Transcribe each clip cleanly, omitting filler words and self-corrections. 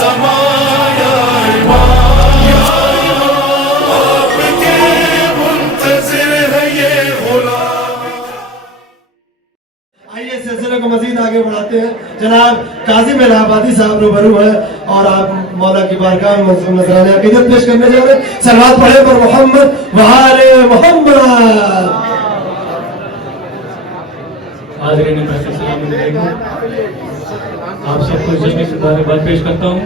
समाया इमाम, आपके मुंतज़िर है ये गुलाम। आइए सिलसिले को मजीद आगे बढ़ाते हैं। जनाब काज़ी इलाहाबादी साहब रूबरू है और आप मौला की बारगाह में नजराने अक़ीदत पेश करने जा रहे हैं। सलवात पढ़े पर मोहम्मद व आले मोहम्मद। हाज़रीन अस्सलाम वालेकुम, आप सबको जल्दी से मुबारकबाद पेश करता हूँ।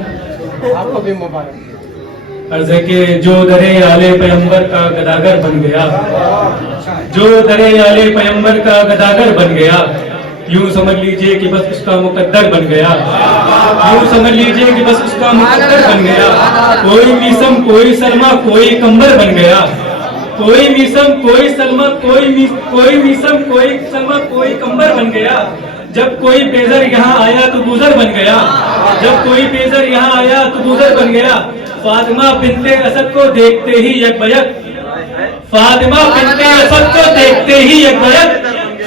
आपको भी मुबारक। अर्ज़ है कि जो दरे आले पैगंबर का गदागर बन गया, जो दरे आले पैगंबर का गदागर बन गया, यूं समझ लीजिए कि बस उसका मुकद्दर बन गया, यूं समझ लीजिए कि बस उसका मुकद्दर बन गया। कोई मीसम कोई सलमा कोई कंबर बन गया, कोई मीसम कोई सलमा कोई मीसम कोई सलमा कोई कंबर बन गया। जब कोई पेजर यहाँ आया तो गुजर बन गया, जब कोई पेजर यहाँ आया तो गुजर बन गया। फातिमा बिनते असद को देखते ही यकबयक, फातिमा बिनते असद को देखते ही यकबयक,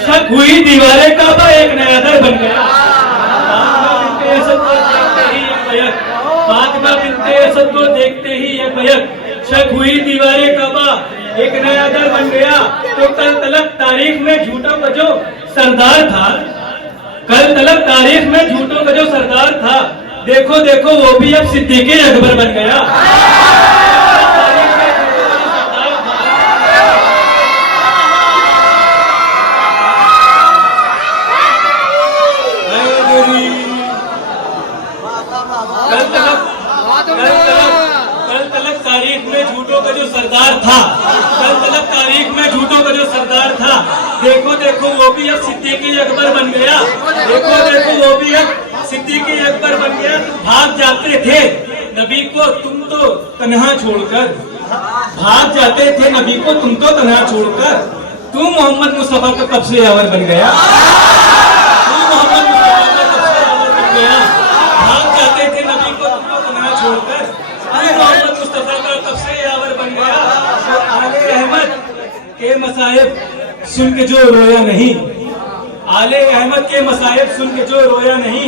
शक हुई दीवारे काबा एक नया दर बन गया। फातिमा बिनते असद को देखते ही यकबयक, शक हुई दीवारे काबा एक नया दर बन गया। तो कल तलक तारीख में झूठों का जो सरदार था, कल तलक तारीख में झूठों का जो सरदार था, देखो देखो वो भी अब सिद्दीक़ अकबर बन गया। कल तलक तारीख में झूठों का जो सरदार था, कल तलक तारीख में झूठों का जो सरदार था, देखो देखो वो भी अब सिद्दीक़ अकबर बन गया। देखो देखो वो भी अब सिद्दीक़ अकबर बन गया। भाग जाते थे नबी को तुम तो तन्हा छोड़कर, भाग जाते थे नबी को तुम तो तन्हा छोड़कर, तू मोहम्मद मुस्तफा का कब से यावर बन गया, तू मोहम्मद मुस्तफा का कब से यावर बन गया। भाग जाते थे नबी को तुम तो तन्हा छोड़कर, तू मोहम्मद मुस्तफा का कब से यावर बन गया। तो आले अहमद के मसाइब सुन के जो रोया नहीं, आले अहमद के मसाइब सुन के जो रोया नहीं,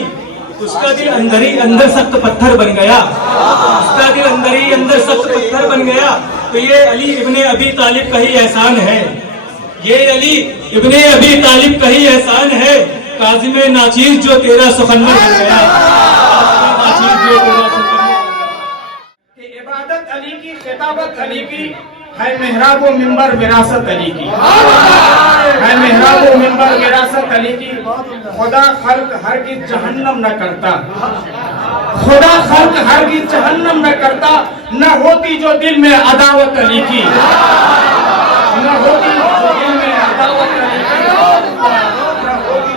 उसका दिल अंदर ही अंदर सख्त पत्थर बन गया, उसका दिल अंदर ही अंदर सख्त पत्थर बन गया। तो ये अली इब्ने अबी तालिब का ही एहसान है, ये अली इब्ने अबी तालिब का ही एहसान है। काज़िम नाचीज़ जो तेरा सुखनवर बन गया, नाचीज़ जो तेरा सुखनवर। इबादत अली की, खिताबत अली की है, मेहराब व मिंबर विरासत अली की है, मेहराब व मिंबर विरासत अली की। खुदा खल्क हरगिज़ जहन्नम न करता, खुदा खल्क हरगिज़ जहन्नम न करता, न होती जो दिल में अदावत अली की, न होती जो दिल में अदावत अली की, न होती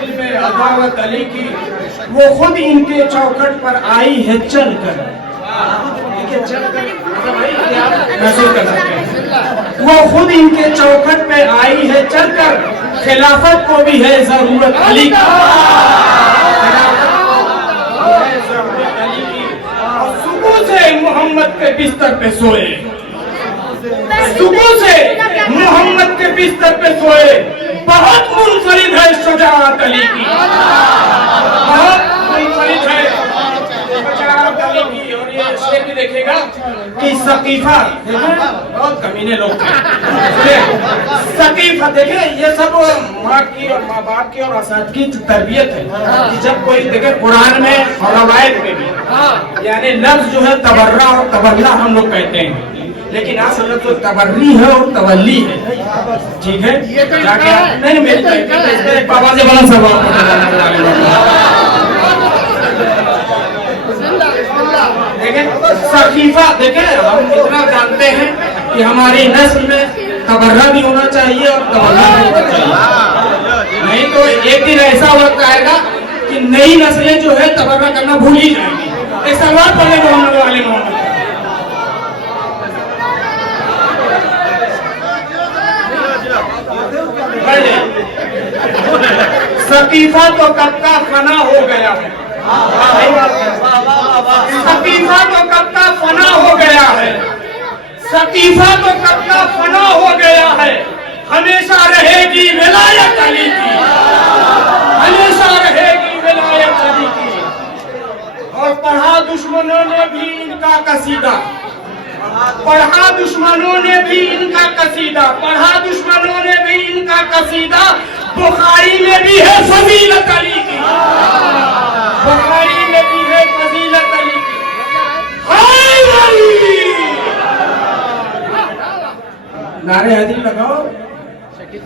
दिल में अदावत अली की। वो खुद इनके चौखट पर आई है चल कर, महसूस कर सकते हैं। वो खुद इनके चौखट पे आई है चलकर, खिलाफत को भी है जरूरत अली की, खिलाफत को है जरूरत अली की। और सुबह से मोहम्मद के बिस्तर पे सोए, सुबह से मोहम्मद के बिस्तर पे सोए, बहुत मुनफरिद है शुजाअत अली की, बहुत मुनफरिद है शुजाअत अली की। और ये शेर भी देखेगा कि सकीफा, बहुत कमीने लोग थे, सकीफा देखे, ये सब माँ की और माँ बाप की और असद की तरबियत है कि जब कोई देखे कुरान में और रवायत में भी, यानी लफ्ज जो है तबर्रा और तबल्ला हम लोग कहते हैं, लेकिन असल तो तबर्री है और तवल्ली है, ठीक है। जाके नहीं मेरी बाबा से बड़ा सवाल देखें, सकीफा देखें, हम इतना जानते हैं कि हमारी नस्ल में तबर्रा भी होना चाहिए और तवल्ला भी होना चाहिए, नहीं तो एक दिन ऐसा वक्त आएगा कि नई नस्लें जो है तबर्रा करना भूल ही जाएंगी। एक सवाल पढ़े मोहम्मद वाले मोहम्मद, सकीफा तो कब का फना हो गया है, सकीफा तो कब का फना हो गया है, सकीफा तो कब का फना हो गया है। हमेशा रहेगी विलायत अली की, हमेशा रहेगी विलायत अली की। और पढ़ा दुश्मनों ने भी इनका कसीदा, पढ़ा दुश्मनों ने भी इनका कसीदा, पढ़ा दुश्मनों ने भी इनका कसीदा। बुखारी में भी है फजीलत अली की, बुखारी में भी है फजीलत अली की। हाय अली, नारे हैदरी लगाओ,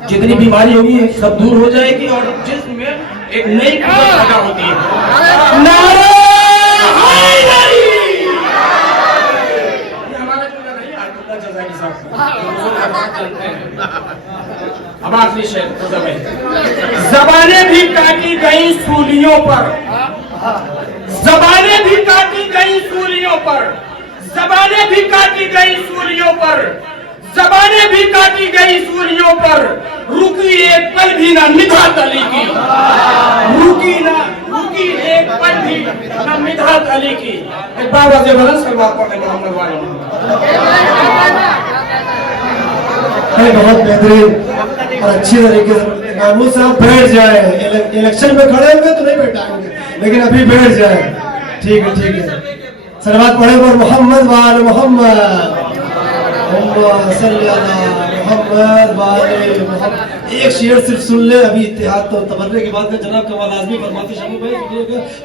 जितनी बीमारी होगी सब दूर हो जाएगी और जिस्म में एक नई कुव्वत पैदा होती है। नारे हैदरी। ये हमारा जुमला नहीं, अब्दुल्ला जज़ारी साहब। अब आखिरी शेर ज़बानें भी काटी गई सूलियों पर, ज़बानें भी काटी गई सूलियों पर, ज़बानें भी काटी गई सूलियों पर, ज़बानें भी काटी गई सूलियों पर। रुकी एक पल भी ना मिधात अली की, रुकी एक पल भी ना मिधात अली की। एक बार वज़े बलंद सलवात पढ़े मोहम्मद वाले। बहुत बेहतरीन और अच्छी तरीके से महमूद साहब बैठ जाए, इलेक्शन में खड़े होंगे तो नहीं बैठाएंगे, लेकिन अभी बैठ जाए। ठीक है ठीक है, सलवात पढ़े पर मोहम्मद वाले मोहम्मद, एक शेर सिर्फ सुन ले। अभी इत्तेहाद तो तबर्रे की बात है, जनाब कमाल आजमी फरमाते शामी भाई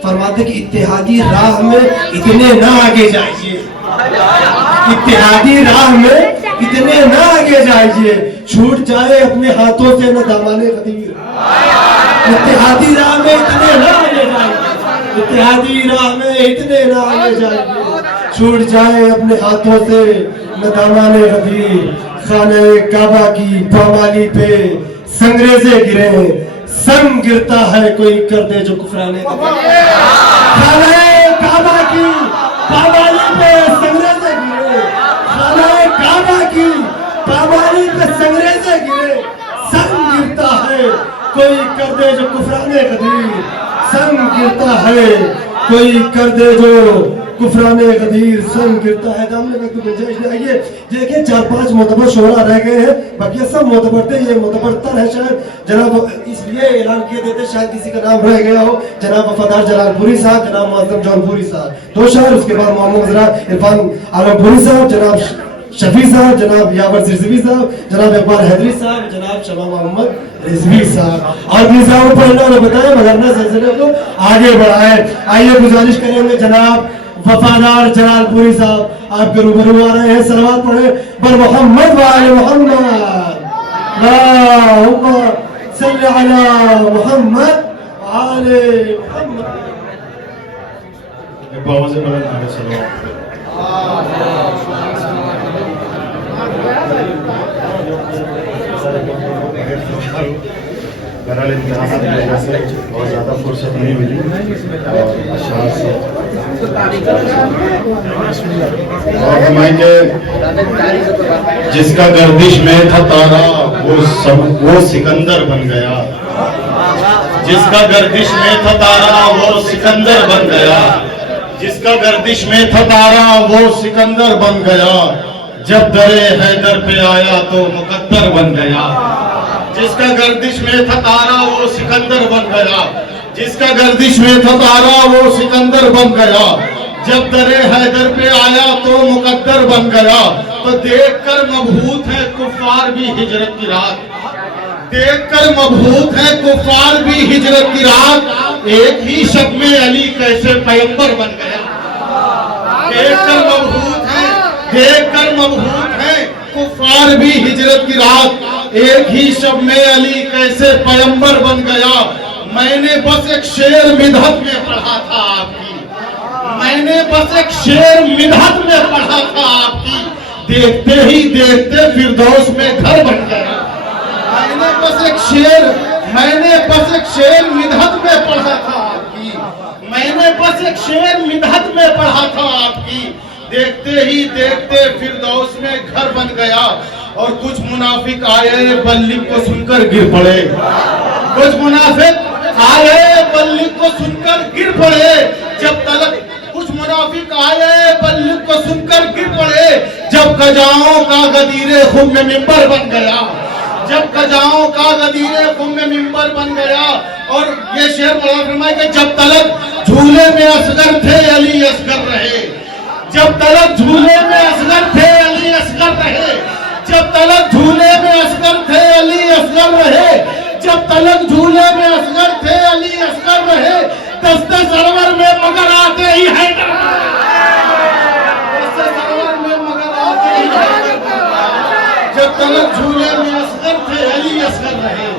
फरमाते कि इत्तेहादी राह में इतने ना आगे जाइए, इत्तेहादी राह में इतने ना आगे जाइए, छूट जाए अपने हाथों से न दामाने कदीर। इत्तेहादी राह में इतने ना आगे जाइए, इत्तेहादी राह में इतने ना आगे जाइए, छूट जाए अपने हाथों से न दामाने कदीर। खाने काबा की पामाली पे संगरेजे गिरे, संग गिरता है कोई कर दे जो कुफराने। खाने काबा की पामाली पे संगरेजे गिरे, खाने काबा की पामाली पे संगरेजे गिरे, संग गिरता है कोई कर दे जो कुफराने कदीर, संग गिरता है कोई कर दे जो कुफराने कदीर, संग गिरता है। आइए देखिए 4-5 मोतबर शोरा रह गए हैं, बाकी सब मोतबर थे, ये मोतबरतर है शायद। जनाब इसलिए ऐलान किए देते शायद किसी का नाम रह गया हो, जनाब वफादार जलालपुरी साहब, जनाब मुअज्जम जौनपुरी साहब 2 शायर, उसके बाद मोहम्मद इरफान आलमपुरी साहब, जनाब शफी साहब, जनाब यावर सिरसिवी साहब, जनाब इकबाल हैदरी साहब, जनाब शमा मोहम्मद रिजवी साहब। और भी साहब को इन्होंने बताया मगरना सिलसिले को आगे बढ़ाए। आइए गुजारिश करेंगे जनाब वफादार जलालपुरी साहब आपके रूबरू आ रहे हैं, सलवात पढ़े बर मोहम्मद वाले मोहम्मद, अल्लाहुम्मा सल्ली अला मोहम्मद वाले मोहम्मद। एक बार से बड़ा नारे सलवात। बहरहाल इम्तिहानात की वजह से बहुत ज़्यादा फुर्सत नहीं मिली और अशार से और हमारे जिसका गर्दिश में था तारा वो सिकंदर बन गया, जिसका गर्दिश में था तारा वो सिकंदर बन गया, जिसका गर्दिश में था तारा वो सिकंदर बन गया, जब दरे हैदर पे आया तो मुकद्दर बन गया। जिसका गर्दिश में था तारा वो सिकंदर बन गया, जिसका गर्दिश में था तारा वो सिकंदर बन गया, जब दरे हैदर पे आया तो मुकद्दर बन गया। तो देखकर मबहूत है कुफार भी हिजरत की रात, देखकर मबहूत है कुफार भी हिजरत की रात, एक ही शब में अली कैसे पैगंबर बन गया। देखकर मबहूत है कुफार भी हिजरत की रात, एक ही शब में अली कैसे पैगंबर बन गया। मैंने बस एक शेर मिदहत में पढ़ा था आपकी, मैंने बस एक शेर मिदहत में पढ़ा था आपकी, देखते ही देखते फिरदौस में घर बन गया। मैंने बस एक शेर मिदहत में पढ़ा था आपकी, मैंने बस एक शेर मिदहत में पढ़ा था आपकी, देखते ही देखते फिरदौस में घर बन गया। और कुछ मुनाफिक आए बल्लिक को सुनकर गिर पड़े, कुछ मुनाफिक आए बल्लिक को सुनकर गिर पड़े, जब तलक कुछ मुनाफिक आए बल्लिक को सुनकर गिर पड़े, जब गजाओं का गदीरे खुद में मिंबर बन गया, جب کجاؤں کا غدیر خم میں ممبر بن گیا. اور یہ شعر مولانا فرمائے کہ جب تلک جھولے میں اصغر تھے علی اصغر رہے. جب تلک جھولے میں اصغر تھے علی اصغر رہے. جب تلک جھولے میں اصغر تھے علی اصغر رہے. جب تلک جھولے میں اصغر تھے علی اصغر رہے. دستے سرور میں مگر آتے ہی حیدر. دستے سرور میں مگر آتے ہی حیدر. جب تلک جھولے میں اصغر تھے علی اصغر رہے.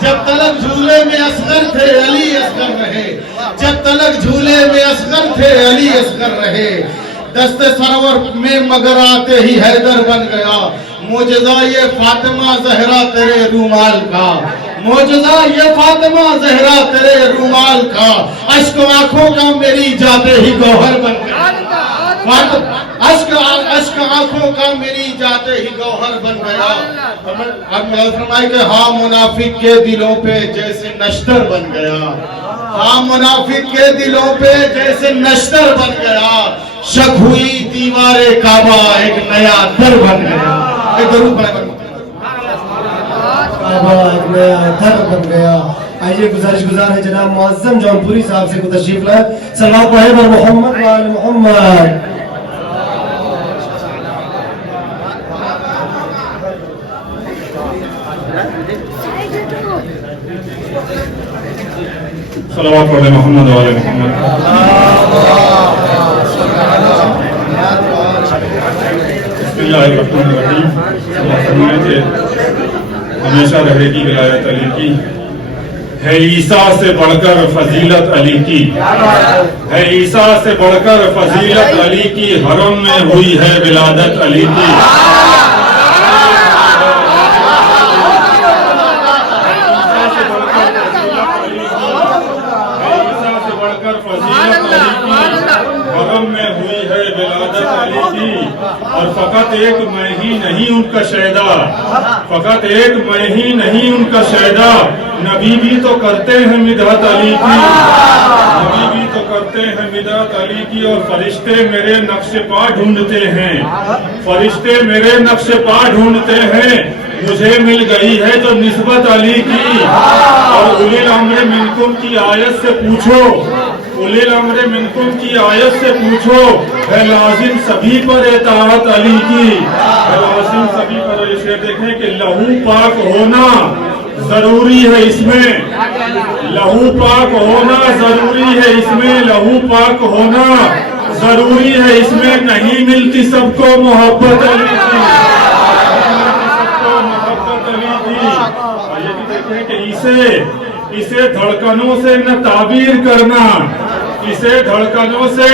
جب تلک جھولے میں اصغر تھے علی اصغر رہے. جب تلک جھولے میں اصغر تھے علی اصغر رہے. دستے سرور میں مگر آتے ہی حیدر بن گیا. معجزہ یہ فاطمہ زہرا تیرے رومال کا. معجزہ یہ فاطمہ زہرا تیرے رومال کا. اشک آنکھوں کا میری جاتے ہی گوہر بن گیا. اشک آنکھوں کا میری جاتے ہی گوہر بن گیا. اب فرمائے کہ ہاں منافق کے دلوں پہ جیسے نشتر بن گیا. ہاں منافق کے دلوں پہ جیسے نشتر بن گیا. شک ہوئی دیوار کعبہ ایک نیا در بن گیا. ایک درود پڑھیں. کعبہ ایک نیا در بن گیا. آئیے گزار ہے جناب معظم جونپوری صاحب سے کو تشریف لائے. صلوات پڑھیں بر محمد و آل محمد. صلوات پڑھیں محمد و آل محمد. بسم اللہ الرحمن الرحیم. فرمائے تھے ہمیشہ رہے گی ولایت علی کی. ہے عیسیٰ سے بڑھ کر فضیلت علی کی. ہے عیسیٰ سے بڑھ کر فضیلت علی کی. حرم میں ہوئی ہے ولادت علی کی. حرم میں ہوئی ہے ولادت علی کی. اور فقط ایک میں ہی نہیں ان کا شہدا. فقط ایک میں ہی نہیں ان کا شہدا. نبی بھی تو کرتے ہیں مدحت علی کی. نبی بھی تو کرتے ہیں مدحت علی کی. اور فرشتے میرے نقش پا ڈھونڈتے ہیں. فرشتے میرے نقش پا ڈھونڈتے ہیں. مجھے مل گئی ہے جو نسبت علی کی. اور اولی الامر منکم کی آیت سے پوچھو. اولی الامر منکم کی آیت سے پوچھو. ہے لازم سبھی پر اطاعت علی کی. ہے لازم سبھی پر. یہ شعر دیکھیں کہ لہو پاک ہونا ضروری ہے اس میں. لہو پاک ہونا ضروری ہے اس میں. لہو پاک ہونا ضروری ہے اس میں. نہیں ملتی سب کو محبت علی کی. سب کو محبت علی کی. یہ بھی دیکھیں کہ اسے دھڑکنوں سے نہ تعبیر کرنا. اسے دھڑکنوں سے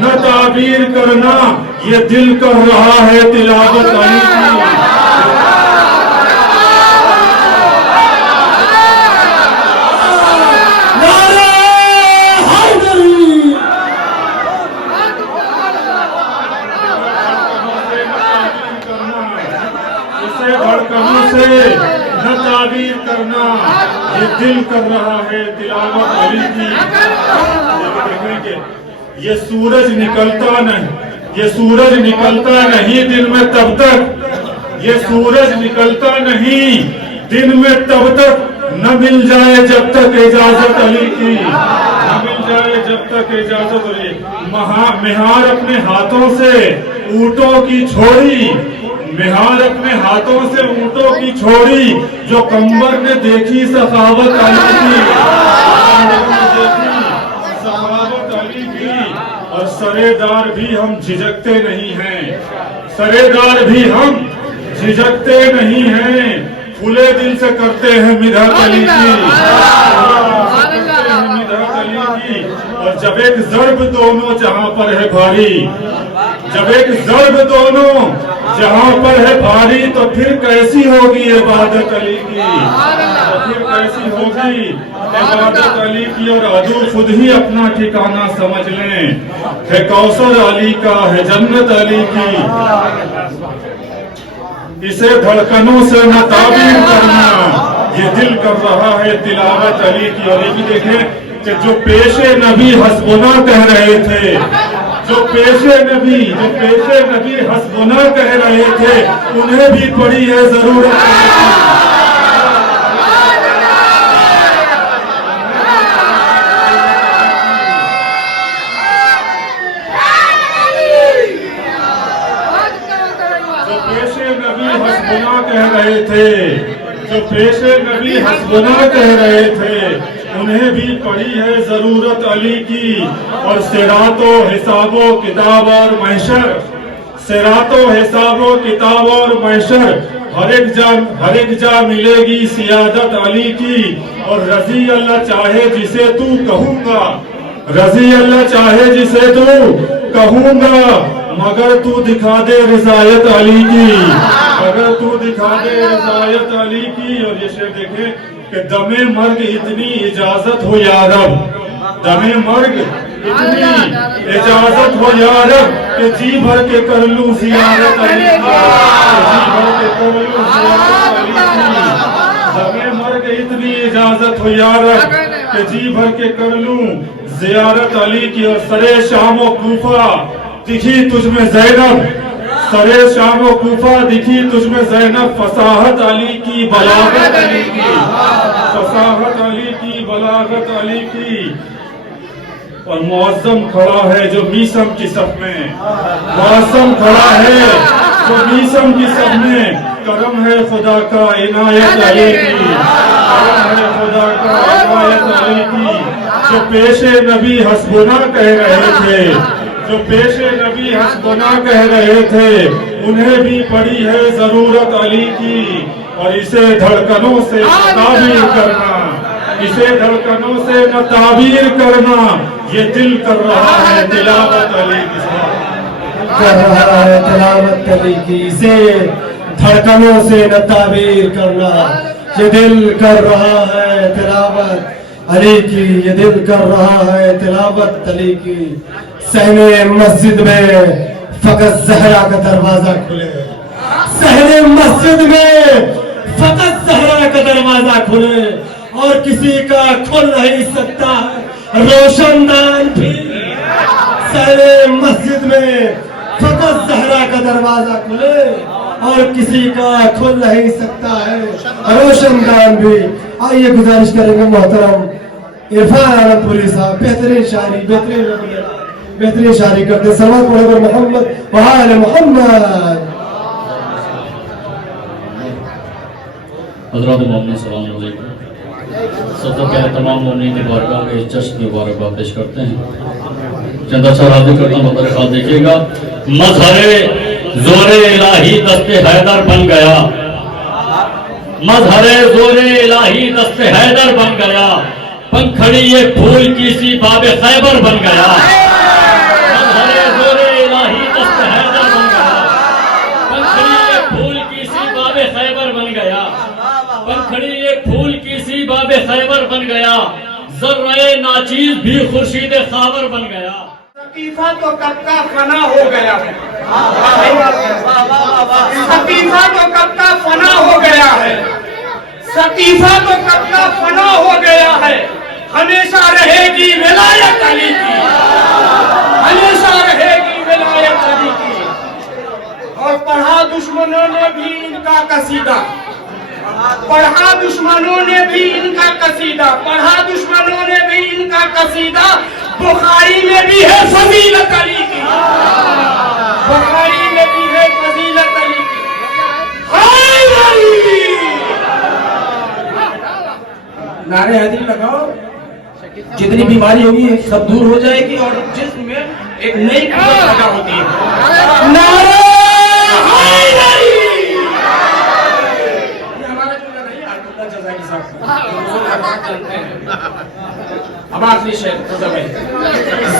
نہ تعبیر کرنا. یہ دل کر رہا ہے تلاوت علی کی. نہ تعبیر کرنا. یہ دل کر رہا ہے تلاوت علی کی. یہ سورج نکلتا نہیں. یہ سورج نکلتا نہیں دن میں تب تک. یہ سورج نکلتا نہیں دن میں تب تک نہ مل جائے جب تک اجازت علی کی. نہ مل جائے جب تک اجازت علی. مہار اپنے ہاتھوں سے اونٹوں کی چھوڑی. مہار اپنے ہاتھوں سے اونٹوں کی چھوڑی. جو قمر نے دیکھی سخاوت علی کی. سخاوت علی کی. اور سرے دار بھی ہم جھجکتے نہیں ہیں. سرے دار بھی ہم جھجکتے نہیں ہیں. کھلے دل سے کرتے ہیں مدحت علی کی. مدحت علی کی. اور جب ایک ضرب دونوں جہاں پر ہے بھاری. جب ایک ضرب دونوں جہاں پر ہے بھاری. تو پھر کیسی ہوگی عبادت علی کی. تو پھر کیسی ہوگی عبادت علی کی. اور عدو خود ہی اپنا ٹھکانہ سمجھ لیں. ہے کوثر علی کا ہے جنت علی کی. اسے دھڑکنوں سے نہ تعبیر کرنا. یہ دل کر رہا ہے تلاوت علی کی. اور یہ بھی دیکھیں کہ جو پیش نبی حسبنا کہہ رہے تھے. जो पेशे नबी हस्बुना कह रहे थे, उन्हें भी पड़ी है जरूरत। जो पेशे नबी हस्बुना कह रहे थे, उन्हें भी पड़ी है जरूरत अली की। और सिरातो हिसाबो किताब और महशर, सिरातो हिसाबो किताब और महशर, हर एक जा मिलेगी सियादत अली की। और रजी अल्लाह चाहे जिसे तू कहूंगा, रजी अल्लाह चाहे जिसे तू कहूंगा, मगर तू दिखा दे रिजायत अली की, अगर तू दिखा दे रिजायत अली की। और ये शेर देखें कि दमे मर्ग इतनी इजाजत हो या रब, दमे मर्ग इतनी इजाजत हो या रब, कि जी भर के कर लूं जियारत अली की, जी भर के कर लूं जियारत अली की। दमे मर्ग इतनी इजाजत हो या रब, कि जी भर के कर लूं जियारत अली की। और सरे शाम व कूफा दिखी तुझमें ज़ैनब, सरे शाम व कूफा दिखी तुझमें ज़ैनब, फसाहत अली की बलागत अली की, फसाहत अली की बलागत अली की। और मुअज़्ज़म खड़ा है जो मीसम की सफ में, मुअज़्ज़म खड़ा है जो मीसम की सफ में, करम है खुदा का इनायत अली की, करम है खुदा का इनायत अली की। जो पेशे नबी हस्बुना कह रहे थे, जो पेशे नबी हस्बुना कह रहे थे, उन्हें भी पड़ी है जरूरत अली की। और इसे धड़कनों से ताबीर करना, इसे धड़कनों से न ताबीर करना, ये दिल कर रहा है तिलावत अली की, कर रहा है तिलावत अली की। इसे धड़कनों से न ताबीर करना, ये दिल कर रहा है तिलावत अली की, ये दिल कर रहा है तिलावत अली की। सहने मस्जिद में फकत ज़हरा का दरवाजा खुले, सहने मस्जिद में फकत ज़हरा का दरवाजा खुले, और किसी का खुल नहीं सकता रोशनदान भी। सहने मस्जिद में फकत ज़हरा का दरवाजा खुले, और किसी का खुल नहीं सकता है रोशनदान भी। आइए गुजारिश करेंगे मोहतरम इरफान आलमपुरी साहब, बेहतरीन शायरी, बेहतरीन शायरी करते, सलावत पढ़े पर मोहम्मद व आले मोहम्मद। हज़रात मोमिन सलाम अलैकुम। सबसे पहले तमाम मोमिन की बारगाह में इस जश्न की मुबारकबाद पेश करते हैं। चंद अच्छा राज़ी करता हूँ, मदर ख्वाब देखिएगा। मज़हरे ज़ोरे इलाही दस्ते हैदर बन गया, मज़हरे ज़ोरे इलाही दस्ते हैदर बन गया, पंखड़ी एक फूल की सी बाबे खैबर बन गया। मज़हरे ज़ोरे इलाही दस्ते हैदर बन गया, पंखड़ी एक फूल की सी बाबे खैबर बन गया, पंखड़ी एक फूल की सी बाबे खैबर बन गया, ज़र्रे नाचीज़ भी खुर्शीद खावर बन गया। सकीफा तो कब का फना हो गया है, सकीफा तो कब का फना हो गया है, सकीफा तो कब का फना हो गया है। हमेशा रहेगी विलायत अली की, हमेशा रहेगी विलायत अली की। और पढ़ा दुश्मनों ने भी इनका कसीदा, पढ़ा दुश्मनों ने भी इनका कसीदा, पढ़ा दुश्मनों ने भी इनका कसीदा। बुखारी में भी है फजीलत अली की, बुखारी में भी है फजीलत अली की। हाय अली, नारे हैदरी लगाओ, जितनी बीमारी होगी सब दूर हो जाएगी और जिस्म में एक नई कुव्वत पैदा होती है। नारे हाय अली। अब आखिरी शेर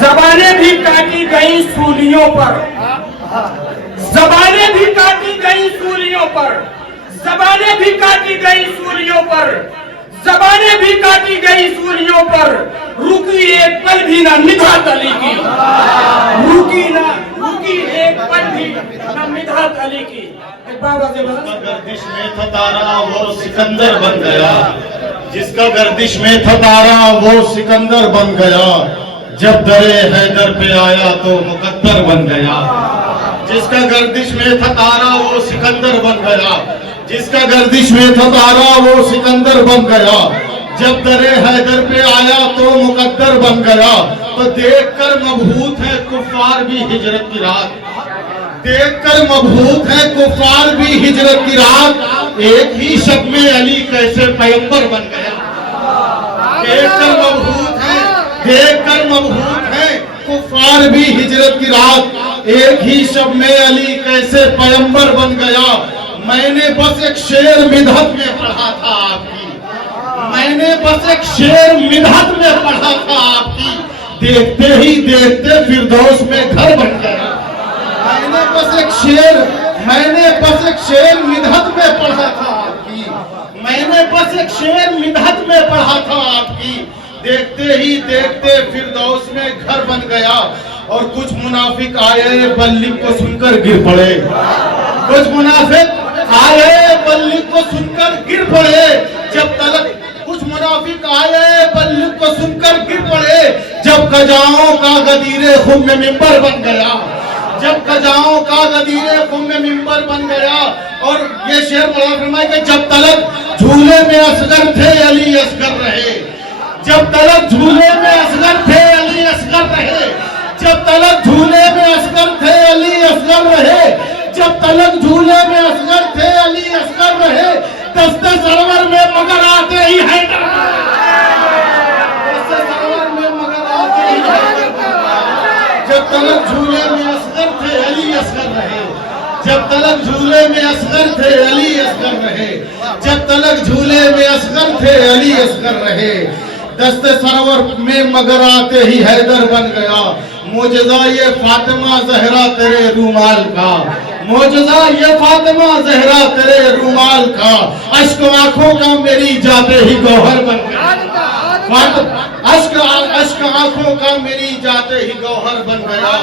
ज़बाने भी काटी गई सूलियों पर, ज़बाने भी काटी गई सूलियों पर, ज़बाने भी काटी गई सूलियों पर, ज़बाने भी काटी गई सूलियों पर। रुकी एक पल भी ना मिधात अली की, रुकी एक पल भी ना मिधात अली की। जिसका गर्दिश में था तारा वो सिकंदर बन गया, जिसका गर्दिश में था तारा वो सिकंदर बन गया। जब दरे हैदर पे आया तो मुकद्दर बन गया। जिसका गर्दिश में था तारा वो सिकंदर बन गया। जिसका गर्दिश में था तारा वो सिकंदर बन गया। जब दरे हैदर पे आया तो मुकद्दर बन गया। तो देखकर मबहूत है कुफार भी हिजरत की रात, देखकर मबहूत है कुफार भी हिजरत की रात। एक ही शब में अली कैसे पैगंबर बन गया। देखकर मबहूत है कुफार भी हिजरत की रात। एक ही शब में अली कैसे पैगंबर बन गया। मैंने बस एक शेर मिदहत में पढ़ा था आपकी, मैंने बस एक शेर मिदहत में पढ़ा था आपकी। देखते ही देखते फिरदौस में घर बन गया। मैंने बस एक शेर मिदहत में पढ़ा था आपकी, मैंने बस एक शेर मिदहत में पढ़ा था आपकी। देखते ही देखते फिरदौस में घर बन गया। और कुछ मुनाफिक आए बल्लिक को सुनकर गिर पड़े, कुछ मुनाफिक आए बल्लिक को सुनकर गिर पड़े। जब तलक कुछ मुनाफिक आए बल्लिक को सुनकर गिर पड़े। जब कजाओं का गदीरे खुम में मिंबर बन गया, जब कजाओं का गदीरे खुम में मिंबर बन गया। और ये शेर मौलाना फरमाए कि जब तलक झूले में असगर थे अली असगर रहे। जब तलक झूले में असगर थे अली असगर रहे। जब तलक झूले में असगर थे अली असगर रहे। जब तलक झूले में असगर थे अली असगर रहे। दस्ते सरवर में मगर आते ही हैदर, दस्ते सरवर में मगर आते ही हैदर। जब तलक झूले में असगर थे अली असगर रहे। जब तलक झूले में असगर थे अली असगर रहे। जब तलक झूले में असगर थे अली असगर रहे। दस्ते सरवर में मगर आते ही हैदर बन गया। मोजज़ा ये फातिमा ज़हरा तेरे रूमाल का, मोजज़ा ये फातिमा ज़हरा तेरे रूमाल का। अश्क आंखों का मेरी जाते ही गौहर बन गया। अश्क आंखों का मेरी जाते ही गौहर बन गया।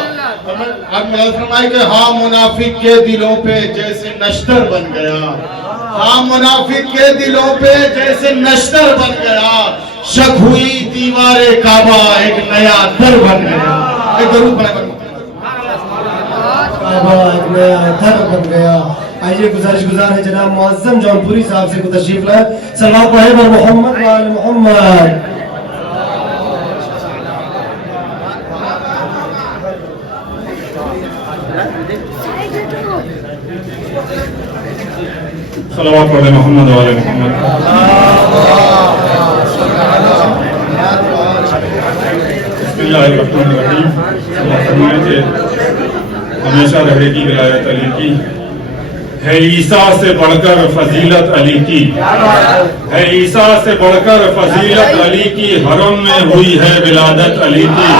अब फरमाए कि हाँ मुनाफिक के दिलों पे जैसे नश्तर बन गया। हाँ मुनाफिक के दिलों पे जैसे नश्तर बन गया। शक हुई दीवारे काबा एक नया दर बन गया। एक दरूद बन गया। आइए गुजार है जनाब मुअज्जम जौनपुरी साहब से को तशरीफ लाए। सलाम पढ़े बर मोहम्मद व आले मोहम्मद। सलावत पढ़े मोहम्मद व आले मोहम्मद। बिस्मिल्लाहिर्रहमानिर्रहीम। अल्लाह फरमाए कि हमेशा रहेगी विलायत अली की, है ईसा से बढ़कर फजीलत अली की, है ईसा से बढ़कर फजीलत अली की। हरम में हुई है विलादत अली की।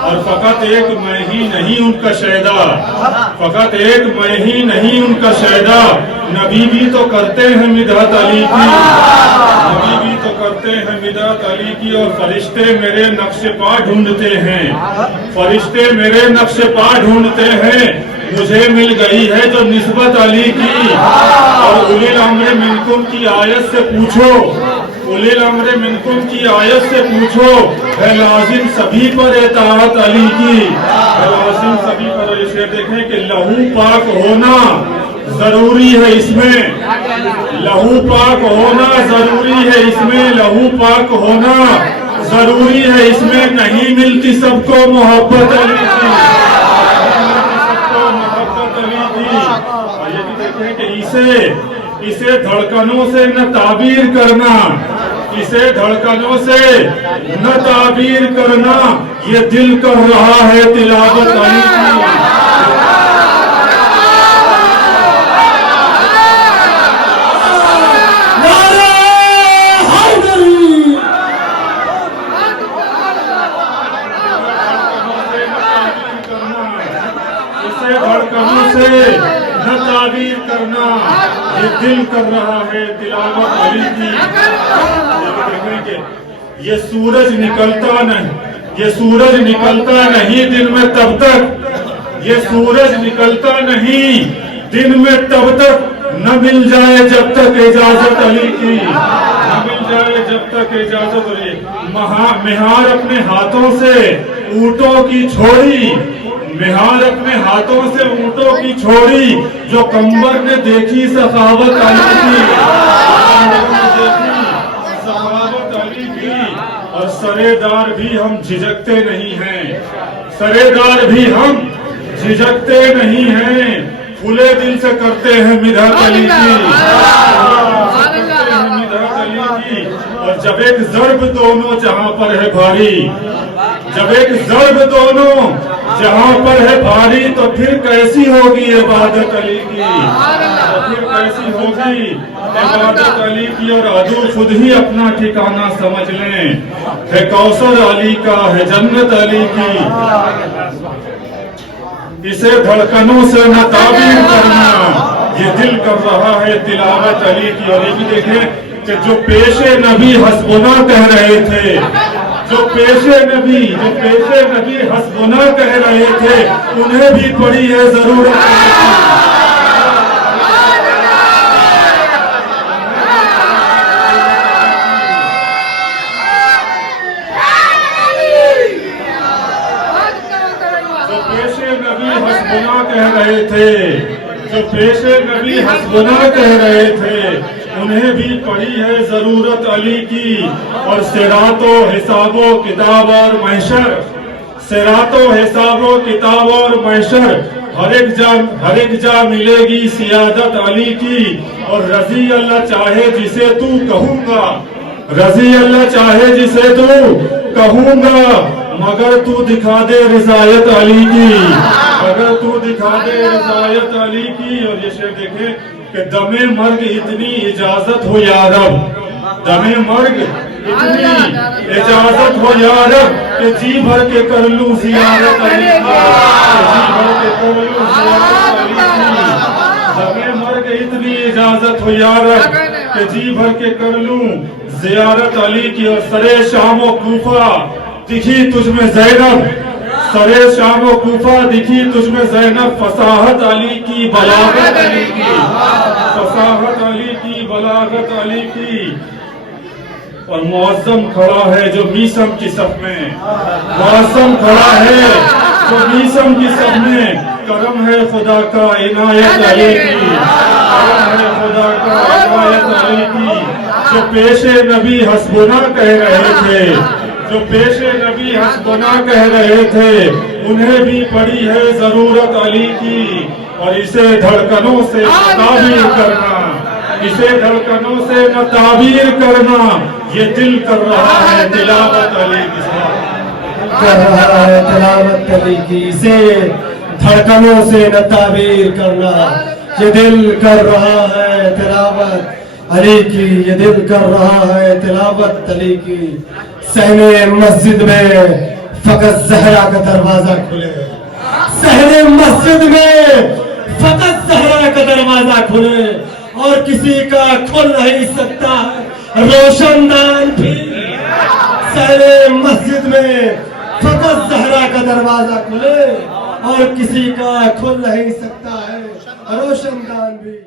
और फकत एक मैं ही नहीं उनका शैदा, फकत एक मैं ही नहीं उनका शैदा। नबी भी तो करते हैं मिदहत अली की, नबी भी तो करते हैं मिदहत अली की। और फरिश्ते मेरे नक्श पा ढूंढते हैं, फरिश्ते मेरे नक्श पा ढूंढते हैं। मुझे मिल गई है जो निस्बत अली की। और उलिल अम्र मिनकुम की आयत से पूछो, उलिल अम्र मिनकुम की आयत से पूछो, है लाजिम सभी पर इताअत अली की, है लाजिम सभी पर। इसे देखें कि लहू पाक होना जरूरी है इसमें, लहू पाक होना जरूरी है इसमें, लहू पाक होना जरूरी है इसमें। नहीं मिलती सबको मोहब्बत अली की, सबको मोहब्बत अली की। और ये भी देखें कि इसे धड़कनों से न ताबीर करना, इसे धड़कनों से न ताबीर करना। ये दिल कर रहा है तिलावत अली की। इसे धड़कनों से न ताबीर करना, ये दिल कर रहा है तिलावत अली की। ये सूरज निकलता नहीं, ये सूरज निकलता नहीं दिन में तब तक, ये सूरज निकलता नहीं दिन में तब तक, न मिल जाए जब तक इजाजत अली की, न मिल जाए जब तक इजाजत अली। मेहार अपने हाथों से ऊंटों की छोड़ी, मेहार अपने हाथों से ऊंटों की छोड़ी, जो कंबर ने देखी सखावत अली की, सखावत अली की। और सरेदार भी हम झिझकते नहीं हैं, सरेदार भी हम झिझकते नहीं हैं, खुले दिल से करते हैं मिधात अली की, मिधात अली की। और जब एक ज़र्ब दोनों जहां पर है भारी, जब एक ज़र्ब दोनों जहां पर है भारी, तो फिर कैसी होगी इबादत अली की, तो फिर कैसी होगी इबादत अली की। और अदू खुद ही अपना ठिकाना समझ लें, है कौसर अली का, है जन्नत अली की। इसे धड़कनों से न ताबीर करना, ये दिल कर रहा है तिलावत अली की। और ये भी देखें कि जो पेशे नबी हस्बुना कह रहे थे, जो पेशे नबी हस्बुना कह रहे थे, उन्हें भी पड़ी है जरूरत। कह रहे थे, जो पेशे नबी हस्बुना कह रहे थे, उन्हें भी पड़ी है जरूरत अली की। और सिरातो हिसाबो किताब और महशर, सिरातो हिसाबो किताब और महशर, हर एक जा मिलेगी सियादत अली की। और रजी अल्लाह चाहे जिसे तू कहूंगा, रजी अल्लाह चाहे जिसे तू कहूंगा, मगर तू दिखा दे रिजायत अली की, अगर तू दिखा दे रिजायत अली की। और ये शेर देखें कि दमे मर्ग इतनी इजाजत हो या रब, दमे मर्ग इतनी इजाजत हो या रब, कि जी भर के कर लूं जियारत अली की, जी भर के कर लूं जियारत अली की। दमे मर्ग इतनी इजाजत हो या रब, कि जी भर के कर लूं जियारत अली की। और सरे शाम व कूफा दिखी तुझमें ज़ैनब, सरे शाम व कूफा दिखी तुझमें ज़ैनब, फसाहत अली की बलागत अली की, फसाहत अली की बलागत अली की। और मुअज़्ज़म खड़ा है जो मीसम की सफ में, मुअज़्ज़म खड़ा है जो मीसम की सफ में, करम है खुदा का इनायत अली की, करम है खुदा का इनायत अली की। जो पेशे नबी हस्बुना कह रहे थे, जो पेशे नबी हस्बुना कह रहे थे, उन्हें भी पड़ी है जरूरत अली की। और इसे धड़कनों से ताबीर करना, इसे धड़कनों से न ताबीर करना, ये दिल कर रहा है तिलावत अली की, कर रहा है तिलावत अली की। इसे धड़कनों से न ताबीर करना, ये दिल कर रहा है तिलावत अली की, ये दिल कर रहा है तिलावत अली की। सहने मस्जिद में फकत ज़हरा का दरवाजा खुले, सहने मस्जिद में फकत ज़हरा का दरवाजा खुले, और किसी का खुल नहीं सकता रोशनदान भी। सहने मस्जिद में फकत ज़हरा का दरवाजा खुले, और किसी का खुल नहीं सकता है रोशनदान भी।